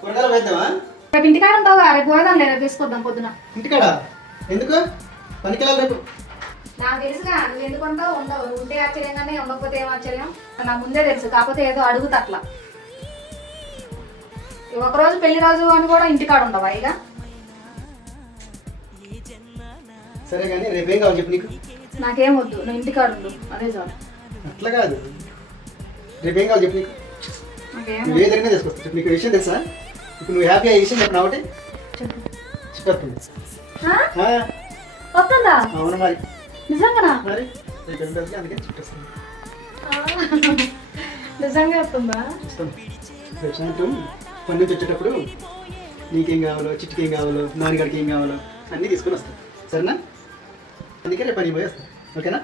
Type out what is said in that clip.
కూరగాయలు వేద్దామా? రేపు ఇంటికాడ ఉంటావు రేపు పోదాం లేదా తీసుకొద్దాం పొద్దున. ఇంటికాడ ఎందుకు పనికిరాలి రేపు? నాకు తెలుసుగా నువ్వు ఎందుకు ఉంటావు ఉండవు. నువ్వు ఉంటే ఆశ్చర్యంగానే ఉండకపోతే ఏం ఆశ్చర్యం నాకు ముందే తెలుసు. కాకపోతే ఏదో అడుగుతా అట్లా. ఒకరోజు పెళ్లి రోజు అని కూడా ఇంటికాడ ఉండవా ఇక? సరే కానీ రేపేం కావాలి చెప్పు నీకు? నాకేం వద్దు, నువ్వు ఇంటికాడ ఉండు అదే చాలు. అట్లా కాదు, రేపేం కావాలి చెప్పు నీకు? నువ్వు ఏ జరిగినా తీసుకొస్తా. చెప్పు నీకు విషయం తెలుసా? ఇప్పుడు నువ్వు హ్యాపీ అయ్యే విషయం చెప్పిన ఒకటి చెప్పేస్తుంది. వస్తుందా? అవును మరి. నిజంగా మరి రేపు ఎందుకు అందుకే చెప్పేస్తాను. నిజంగా వస్తుందా? రేపు సాయంత్రం పని నుంచి వచ్చేటప్పుడు నీకేం కావాలో, చిట్టుకి ఏం కావాలో, నాన్నగారికి ఏం కావాలో అన్నీ తీసుకొని వస్తాను. సరేనా? అందుకే రేపు పని పోయి వస్తాను. ఓకేనా?